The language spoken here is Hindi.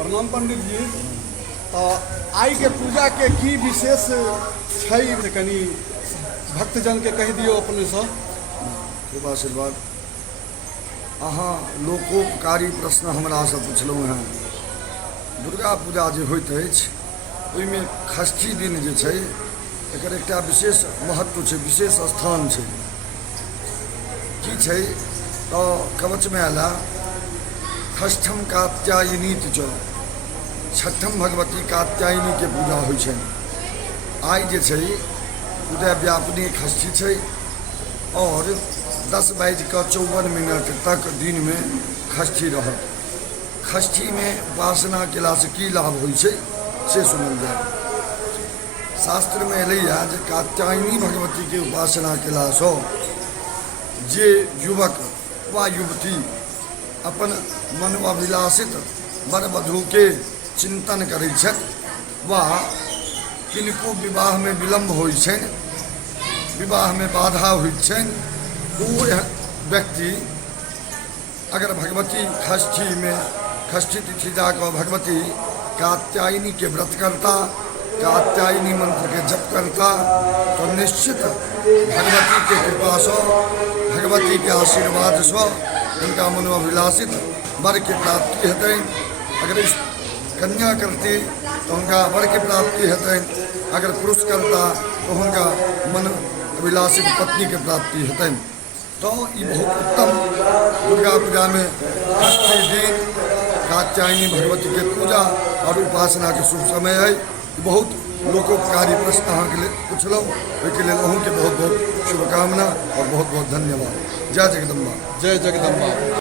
प्रणाम पंडित जी। तो आई के पूजा के की विशेष छै से कनी भक्तजन के कह दियो अपने से। खूब आशीर्वाद। अहाँ लोकोपकारी प्रश्न हमरा से पुछलहुँ हैं। दुर्गा पूजा जे होइत अछि ओहिमे षष्ठी दिन जे छै एकर एकटा विशेष महत्व छै, विशेष स्थान छै। की छै तो कवचमे आला षष्ठम कात्यायनीति च, छठम भगवती कात्यायनी के पूजा होइ छै। आई जे छै उदय व्यापनी षष्ठी छै और 10:54 तक दिन में षष्ठी रहत। षष्ठी में उपासना केला से की लाभ होइ छै से सुनल जाए। शास्त्र में एलैया जे कात्यायनी भगवती के उपासना केला से जे युवक वा युवती अपन मनोअभिलाषित वर वधू के चिंतन करै छथि वा किनको विवाह में विलम्ब होइ छनि, विवाह में बाधा होइ छनि, वो व्यक्ति अगर भगवती षष्ठी तिथि जाकर भगवती कात्यायनी के व्रत करता, कात्यायनी मंत्र के जप करता तो निश्चित भगवती के कृपा से, भगवती के आशीर्वाद से उनका मनोअभिलाषित वर की प्राप्ति हेतै। अगर इस कन्या करती तो उनका वर की प्राप्ति हेतै, अगर पुरुष करता तो उनका मन अभिलाषित पत्नी के प्राप्ति हेतै। तो ये बहुत उत्तम दुर्गा पूजा में षष्ठी दिन कात्यायनी भगवती के पूजा और उपासना के शुभ समय है। बहुत लोकोपकारी प्रश्न अहाँ के लिए पूछलहुँ, ओहिके लेल अहूँ के बहुत बहुत शुभकामना और बहुत बहुत धन्यवाद। जय जगदम्बा। जय जगदम्बा।